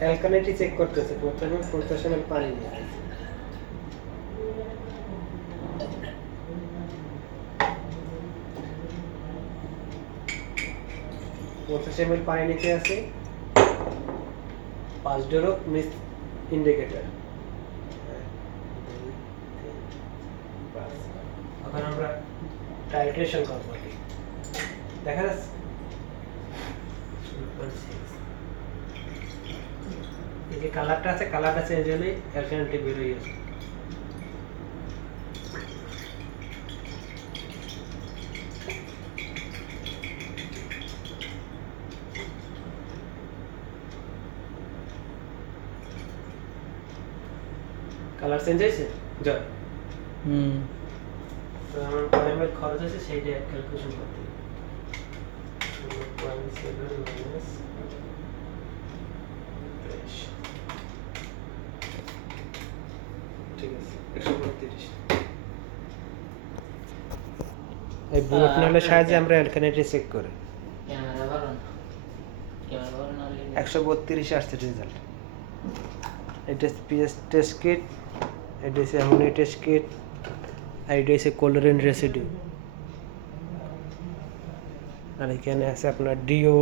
Alkalinity check করতেছে। প্রথমে 50 ml পানি নিয়ে আসে। 50 ml পানি নিতে আছে 5 ডোরো মিস ইন্ডিকেটর। এখন আমরা টাইট্রেশন করব। দেখা যাচ্ছে এই যে কালারটা আছে, কালারটা চেঞ্জ হলে অ্যালকালিনিটি বের হয়ে যাবে। কালার চেঞ্জ হয়েছে জয়? তো আমার কয় ml খরচ আছে সেইটা ক্যালকুলেশন করতে হবে। 0.7 মাইনাস 23, ঠিক আছে 132। এই বুলেট নলের সাহায্যে আমরা অ্যালকালিনিটি চেক করি। 132 আসছে রেজাল্ট। এটা পিএস টেস্ট কিট, এটা হচ্ছে অ্যামোনিয়া টেস্ট কিট, আর এটা হচ্ছে ক্লোরিন রেসিডিউ। আর এখানে আছে আপনার ডিও,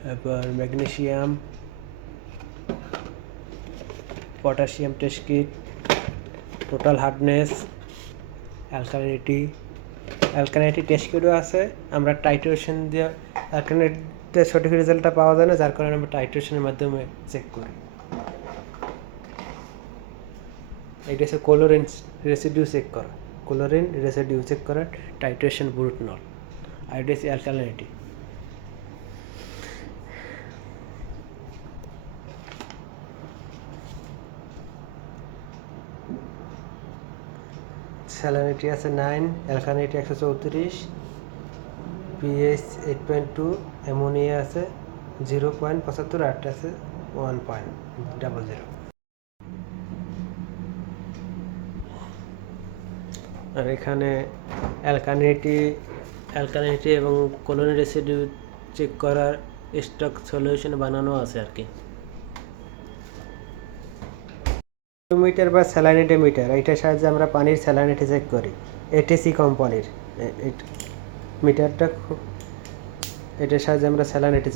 তারপর magnesium, potassium test kit, total hardness, alkalinity test কিটও আছে। আমরা টাইট্রেশন দিয়ে অ্যালকালিনিটিতে সঠিক রেজাল্টটা পাওয়া যায় না, যার কারণে আমরা টাইট্রেশনের মাধ্যমে চেক করি। এটা হচ্ছে ক্লোরিন রেসিডিউ চেক করা, টাইট্রেশন বুলেটনল। আর এটা হচ্ছে অ্যালকালিনিটি। স্যালিনিটি আছে 9, অ্যালকালিনিটি 134, পিএইচ 8.2, অ্যামোনিয়া আছে 0.75, আর আছে 1.00। আর এখানে অ্যালকালিনিটি এবং ক্লোরিন রেসিডিউ চেক করার স্টক সলিউশন বানানো আছে আর কি। মিটার বা স্যালাইনিটি মিটার, এইটার সাহায্যে আমরা পানির স্যালাইনিটি চেক করি। এটিসি কোম্পানির মিটারটা, এটার সাহায্যে আমরা স্যালাইনিটি